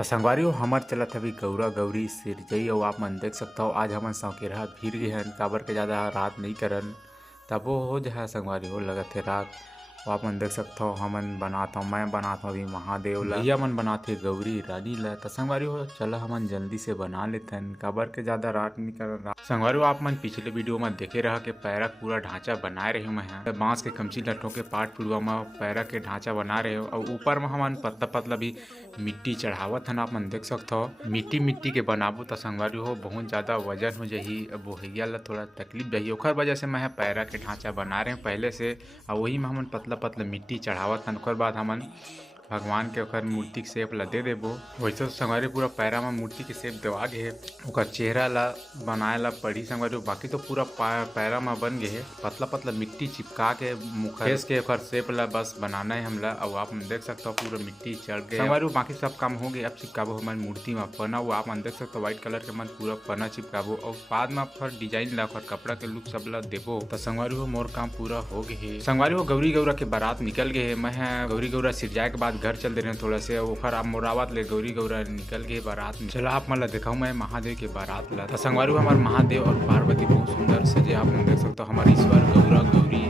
तो संगवारी हमर चलत हवे गौरा गौरी सिरजई अउ आप मन देख सकथव आज हमन सौकेरहा भीर गे हन काबर के ज़्यादा रात नहीं करन तबो हो जहाँ संगवारी हो लगत हे रात। आप मन देख सकथव हमन बनात हव मैं बनात हव महादेव ला भैया मन बनाथे गौरी रानी ला। तो संगवारी हो चला हमन जल्दी से बना लेथन काबर के ज़्यादा रात नहीं करन। संगवारी हो आप मन पिछले वीडियो में देखे रहा के पैरा पूरा ढांचा बनाए रहे मैं बांस के कमची लट्ठों के पाट पुड़वा में पैरा के ढांचा बना रहे हो और ऊपर में हमन पतला पतला भी मिट्टी चढ़ावत हन। आप मन देख सकथव मिट्टी के बनाबो तो संगवारी हो बहुत ज़्यादा वजन हो जाही अब भैया ला थोड़ा तकलीफ जाही ओखर वजह से मैं पैरा के ढांचा बना रहे पहले से और वही में हमन पतला पतला मिट्टी चढ़ावत हन। ओकर बाद हमन भगवान के ओकर मूर्ति के शेप ला दे देबो। वैसे तो संगवारी पूरा पैरा में मूर्ति के शेप देवा गे हे ओकर चेहरा ला बनाए ला पड़ी संगवारी बाकी तो पूरा पैरा में बन गे हे पतला पतला मिट्टी चिपका के मुखेस के ओकर शेप ला बस बनाना है हमला। और आप मन देख सकते हो पूरा मिट्टी चढ़ गए संगवारी बाकी सब काम हो गए। अब चिपकाबो हमन मूर्ति में पना वो आप मन देख सकते हो व्हाइट कलर के मन पूरा पना चिपकाबो और बाद में फिर डिजाइन ला ओकर कपड़ा के लुक सब ला देबो। तो संगवारी हो मोर काम पूरा हो गए हे। संगवारी हो गौरी गौरा के बारात निकल गए मैं गौरी गौरा सिरजाए के बाद घर चल दे रहे थोड़ा से ओखर आप मोरावत ले गौरी गौरा निकल गए बारात में। चलो आप मन ला दिखाऊं मैं महादेव के बारात ला। तो संगवारी हमारे महादेव और पार्वती बहुत सुंदर सजे आप मन देख सकते हो हमारे ईश्वर गौरा गौरी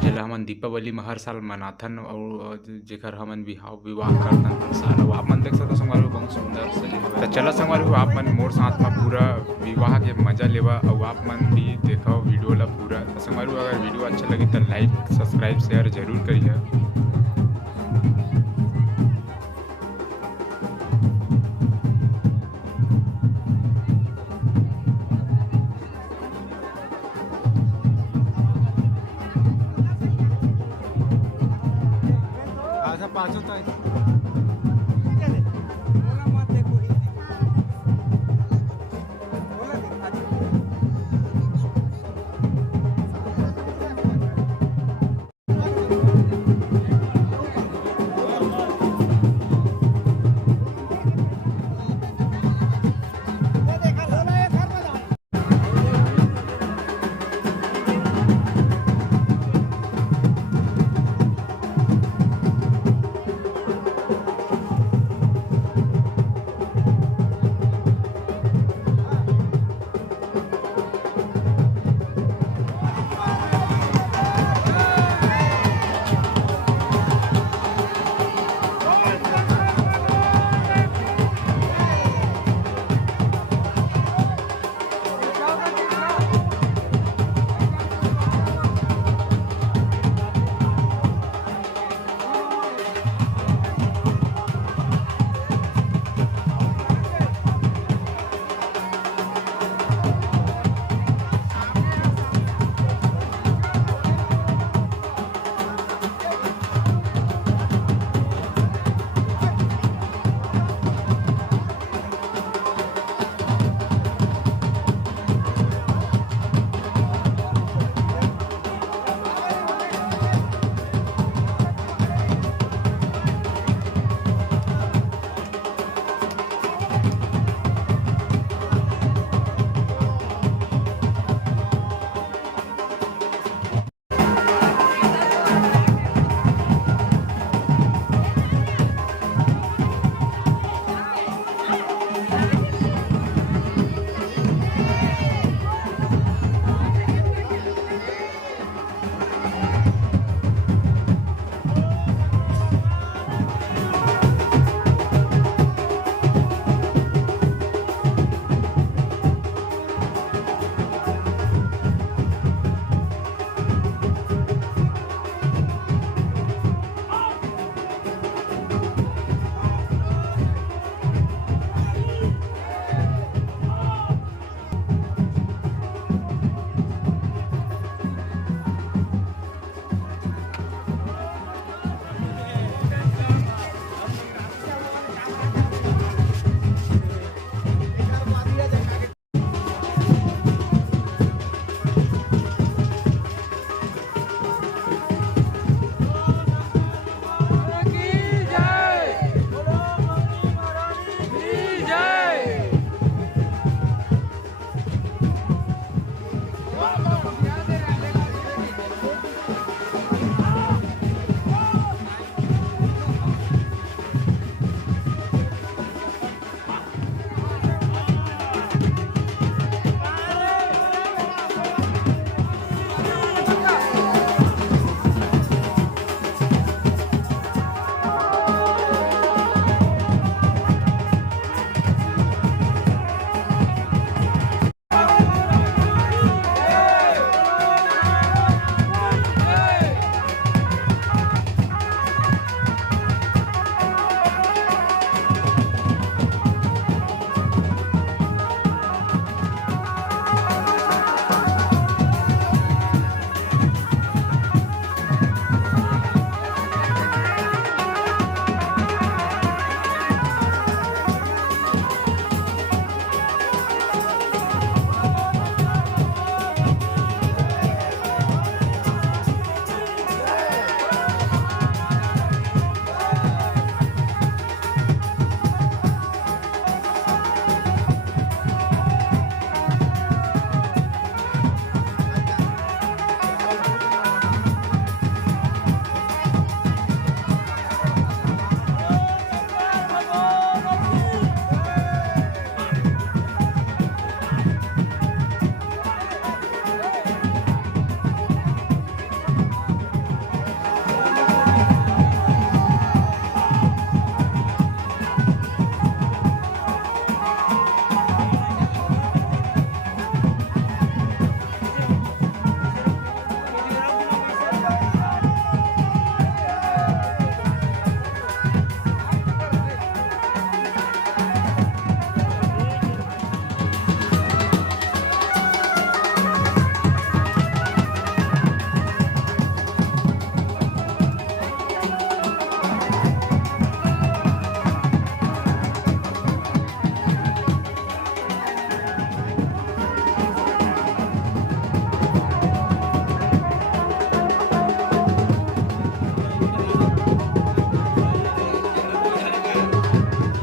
जिला हमन दीपावली में हर साल मनाथन और जेकर हमन विवाह करथन हर साल आप मन देख सकते हो संगवारी बहुत सुंदर सजे। तो चला संगवारी आप मन मोर साथ में पूरा विवाह के मजा लेवा और आप मन भी देखो वीडियो ला पूरा। तो संगवारी अगर वीडियो अच्छा लगी तो लाइक सब्सक्राइब शेयर जरूर करिए। पाँचों तो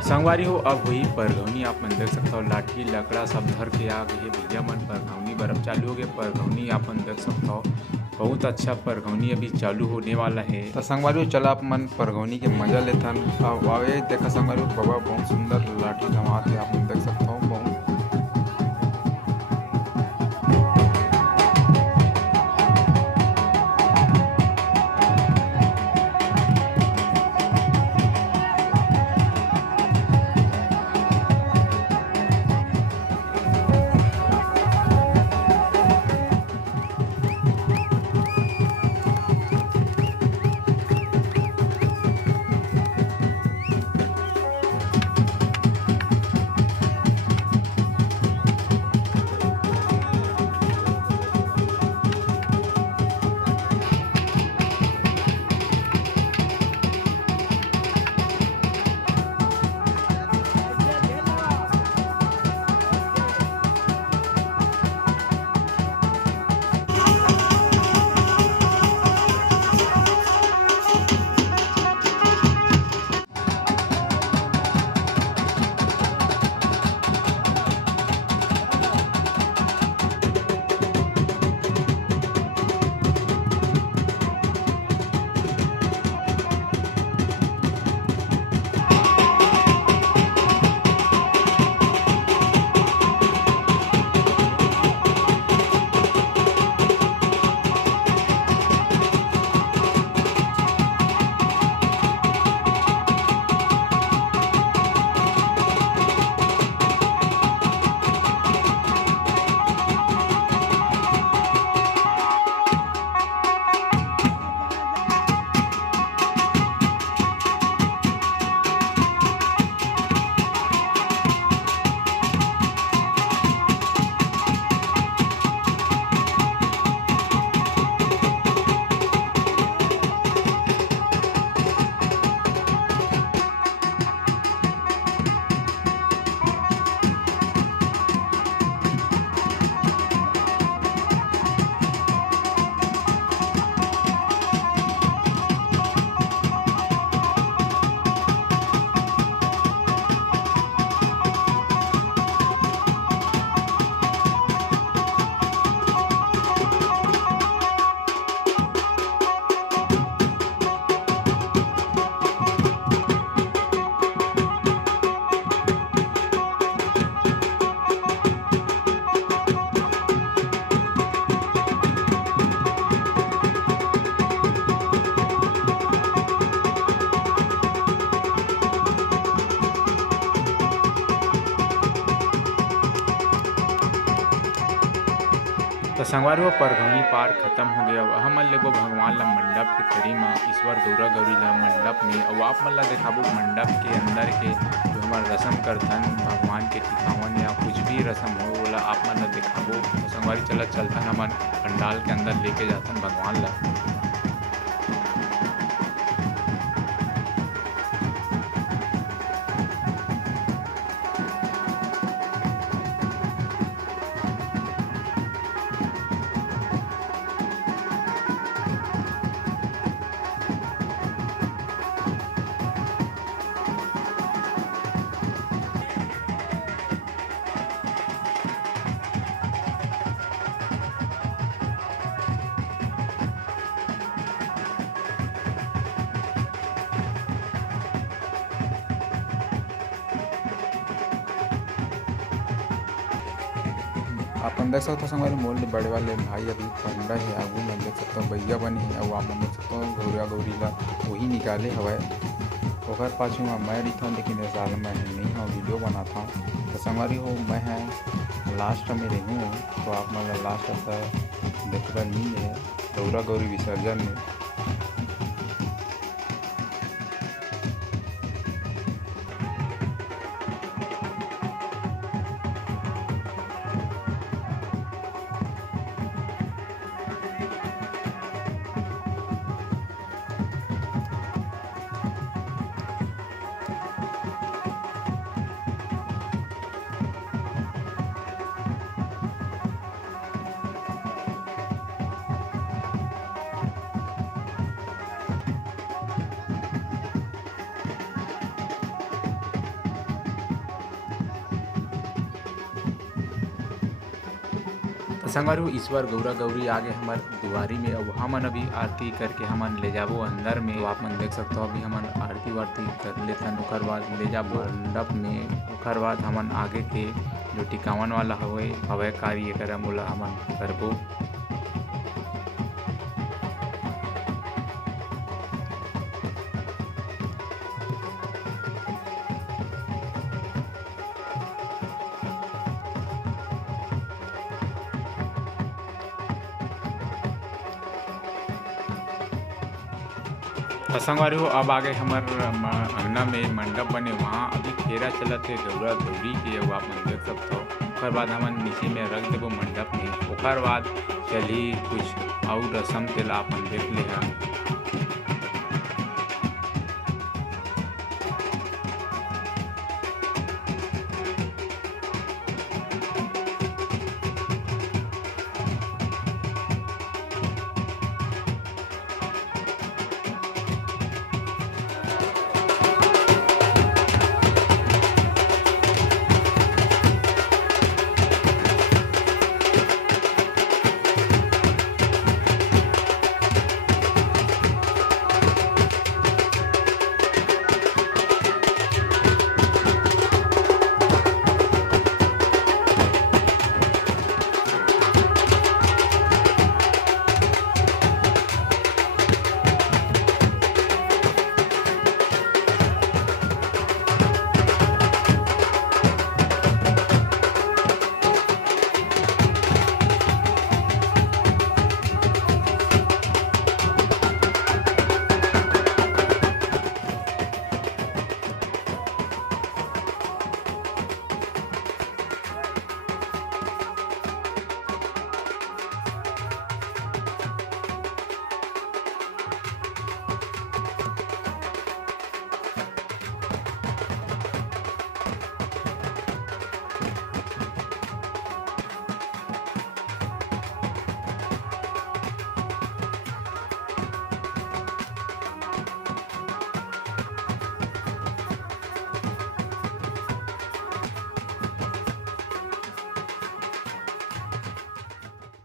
संगवारी हो अब हुई परगौनी। आप मन देख सकते हो लाठी लकड़ा सब धर के आ गए भैया मन। परगौनी बर्फ चालू हो गए। परगौनी आप मन देख सकते हो बहुत अच्छा परगौनी अभी चालू होने वाला है। तो संगवारी चला आप मन परगौनी के मजा लेथन। अब आवे देखा संगवारी बाबा बहुत सुंदर लाठी धमाते आप मन देख सकते हो बहुत। तो संगवारी हो परगौनी पार खत्म हो गया। अब हमन लेगो भगवान ला मंडप के तरी में ईश्वर गौरा गौरी ला मंडप में। और आप मन ला देखाबो मंडप के अंदर के जो हमार रसम करथन भगवान के टिकावन या कुछ भी रसम हो ओला आप मन ला देखाबो। तो संगवारी चलथन हमन पंडाल के अंदर लेके जाथन भगवान ला। अपन देख सकते हो संगवारी मोर ले बड़े वाले भाई अभी पंडा है आगू में देख सकते हो भैया बने है। और आप देख सकते हो गौरा गौरी ला वही निकाले हवय। ओकर पाछू में मैं रही लेकिन इस साल मैं नहीं हूँ वीडियो बनाता हूँ। तो संगवारी हो मैं है लास्ट में रही हूँ। तो आप मन लास्ट ऐसा देखा नहीं है गौरा गौरी विसर्जन में। तो संगवारी हो ईश्वर गौरा गौरी आगे हमार दुआरी में अब हमन अभी आरती करके हमन ले जाबो अंदर में। तो आप मन देख सकते हो अभी हमन आरती वारती कर लेथन, ओकर बाद ले जाबो मंडप में। ओकर बाद हमन आगे के जो टिकावन वाला हवे कार्य करम ओला हमन करबो। तो संगवारी हो अब आगे हमार अंगना में मंडप बने, वहाँ अभी फेरा चलत है गौरा गौरी के। अब आप मन देख सकते हो। ओकर बाद हमन नीचे में रख देबो मंडप में। ओकर बाद चली कुछ और रसम तेला आप मन देख ले।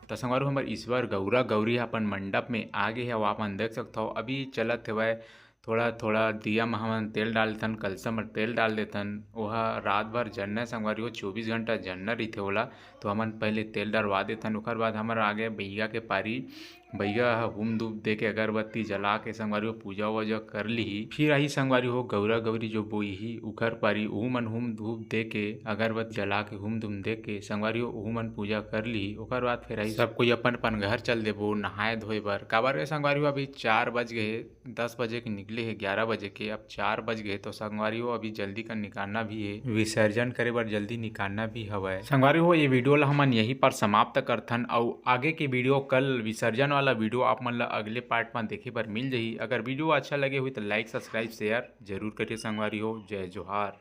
तो संगवारी हमर ईश्वर गौरा गौरी अपन मंडप में आगे है। आप मन देख सकते हो अभी चलत है। थोड़ा थोड़ा दिया में हमन तेल डाल देथन, कलसा में तेल डाल देथन। वह रात भर जलना संगवारी हो 24 घंटा जलना रही ओला। तो हमन पहले तेल डलवा देथन। ओकर बाद हमार आगे भैया के पारी भैया हुम धूप दे के अगरबत्ती जला के संगवारी हो पूजा वूजा कर ली। फिर आई संगवारी हो गौरा गौरी जो बोई ही उखर पारी उहू मन हुम धूप दे के अगरबत्ती जला के हुम धूम दे के संगवारी हो उहू मन पूजा कर ली। ओकर बाद फिर आई सब कोई अपन अपन घर चल देबो नहाए धोए बर। काबर के संगवारी हो अभी 4 बज गए, 10 बजे के निकले है 11 बजे के, अब 4 बज गए। तो संगवारी हो अभी जल्दी का निकालना भी है, विसर्जन करे बर जल्दी निकालना भी हवय। संगवारी हो ये वीडियो ला हमन यही पर समाप्त करथन। और आगे की वीडियो कल विसर्जन वाला वीडियो आप मन ला अगले पार्ट में देखे बर मिल जाही। अगर वीडियो अच्छा लगे हुई तो लाइक सब्सक्राइब शेयर जरूर करिए संगवारी हो। जय जोहार।